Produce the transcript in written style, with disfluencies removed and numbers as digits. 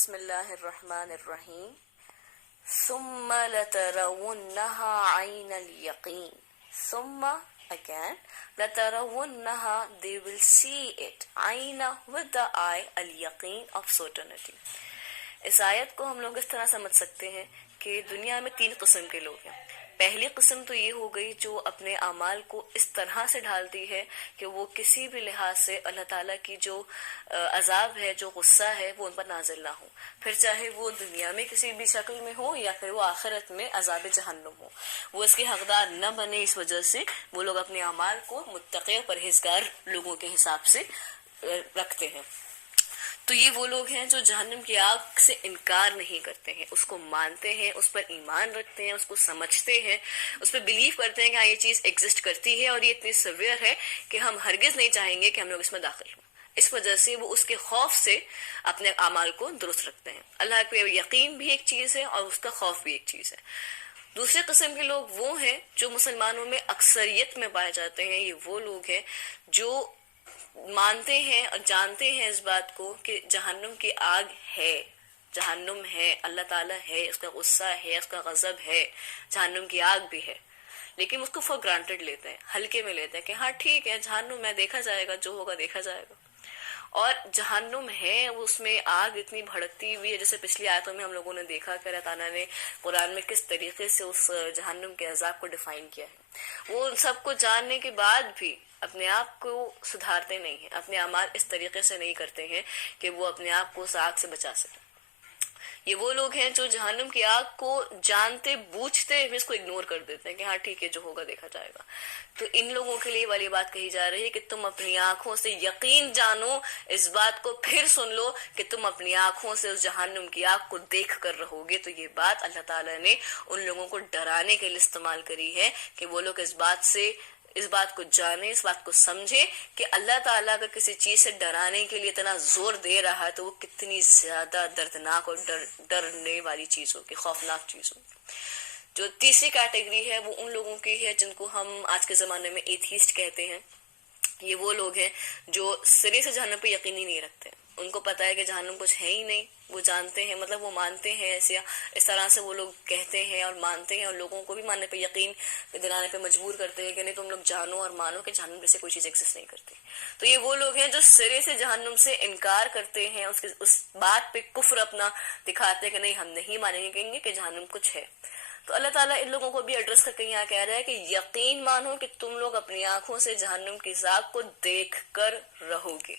بسم اللہ الرحمن الرحیم. ثم لترونها عین الیقین. ثم again لترونها, they will see it. عین with the eye, الیقین of certainty. اس آیت کو ہم لوگ اس طرح سمجھ سکتے ہیں کہ دنیا میں 3 قسم کے لوگ ہیں. پہلی قسم تو یہ ہو گئی جو اپنے اعمال کو اس طرح سے ڈھالتی ہے کہ وہ کسی بھی لحاظ سے اللہ تعالیٰ کی جو عذاب ہے, جو غصہ ہے, وہ ان پر نازل نہ ہو, پھر چاہے وہ دنیا میں کسی بھی شکل میں ہو یا پھر وہ آخرت میں عذاب جہنم ہو, وہ اس کے حقدار نہ بنے. اس وجہ سے وہ لوگ اپنے اعمال کو متقی و پرہیزگار لوگوں کے حساب سے رکھتے ہیں. تو یہ وہ لوگ ہیں جو جہنم کی آگ سے انکار نہیں کرتے ہیں, اس کو مانتے ہیں, اس پر ایمان رکھتے ہیں, اس کو سمجھتے ہیں, اس پہ بلیو کرتے ہیں کہ ہاں یہ چیز ایگزسٹ کرتی ہے اور یہ اتنی سیویئر ہے کہ ہم ہرگز نہیں چاہیں گے کہ ہم لوگ اس میں داخل ہوں. اس وجہ سے وہ اس کے خوف سے اپنے اعمال کو درست رکھتے ہیں. اللہ پہ یقین بھی ایک چیز ہے اور اس کا خوف بھی ایک چیز ہے. دوسرے قسم کے لوگ وہ ہیں جو مسلمانوں میں اکثریت میں پائے جاتے ہیں. یہ وہ لوگ ہیں جو مانتے ہیں اور جانتے ہیں اس بات کو کہ جہنم کی آگ ہے, جہنم ہے, اللہ تعالیٰ ہے, اس کا غصہ ہے, اس کا غضب ہے, جہنم کی آگ بھی ہے, لیکن اس کو فور گرانٹیڈ لیتے ہیں, ہلکے میں لیتے ہیں کہ ہاں ٹھیک ہے جہنم ہے, دیکھا جائے گا, جو ہوگا دیکھا جائے گا. اور جہنم ہے اس میں آگ اتنی بھڑکتی ہوئی ہے, جیسے پچھلی آیتوں میں ہم لوگوں نے دیکھا کہ اللہ تعالیٰ نے قرآن میں کس طریقے سے اس جہنم کے عذاب کو ڈیفائن کیا ہے. وہ ان سب کو جاننے کے بعد بھی اپنے آپ کو سدھارتے نہیں ہیں, اپنے اعمال اس طریقے سے نہیں کرتے ہیں کہ وہ اپنے آپ کو اس آگ سے بچا سکیں. یہ وہ لوگ ہیں جو جہنم کی آگ کو جانتے بوجھتے ہوئے اس کو اگنور کر دیتے ہیں کہ ہاں ٹھیک ہے جو ہوگا دیکھا جائے گا. تو ان لوگوں کے لیے والی بات کہی جا رہی ہے کہ تم اپنی آنکھوں سے یقین جانو, اس بات کو پھر سن لو کہ تم اپنی آنکھوں سے اس جہنم کی آگ کو دیکھ کر رہو گے. تو یہ بات اللہ تعالیٰ نے ان لوگوں کو ڈرانے کے لیے استعمال کری ہے کہ وہ لوگ اس بات کو جانے, اس بات کو سمجھے کہ اللہ تعالیٰ کا کسی چیز سے ڈرانے کے لیے اتنا زور دے رہا ہے تو وہ کتنی زیادہ دردناک اور ڈرنے والی چیز ہوگی, خوفناک چیز ہوگی. جو تیسری کیٹیگری ہے وہ ان لوگوں کی ہے جن کو ہم آج کے زمانے میں ایتھیسٹ کہتے ہیں. یہ وہ لوگ ہیں جو سرے سے جہنم پہ یقین ہی نہیں رکھتے. ان کو پتا ہے کہ جہنم کچھ ہے ہی نہیں, وہ جانتے ہیں, مطلب وہ مانتے ہیں ایسے, اس طرح سے وہ لوگ کہتے ہیں اور مانتے ہیں اور لوگوں کو بھی ماننے پہ, یقین دلانے پہ مجبور کرتے ہیں کہ نہیں تم لوگ جانو اور مانو کہ جہنم جیسے کوئی چیز ایگزسٹ نہیں کرتی. تو یہ وہ لوگ ہیں جو سرے سے جہنم سے انکار کرتے ہیں, اس بات پہ کفر اپنا دکھاتے ہیں کہ نہیں ہم نہیں مانیں گے, کہیں گے کہ جہنم کچھ ہے. تو اللہ تعالیٰ ان لوگوں کو بھی ایڈریس کر کے یہاں کہہ رہا ہے کہ یقین مانو کہ تم لوگ اپنی آنکھوں سے جہنم کی آگ کو دیکھ کر رہو گے.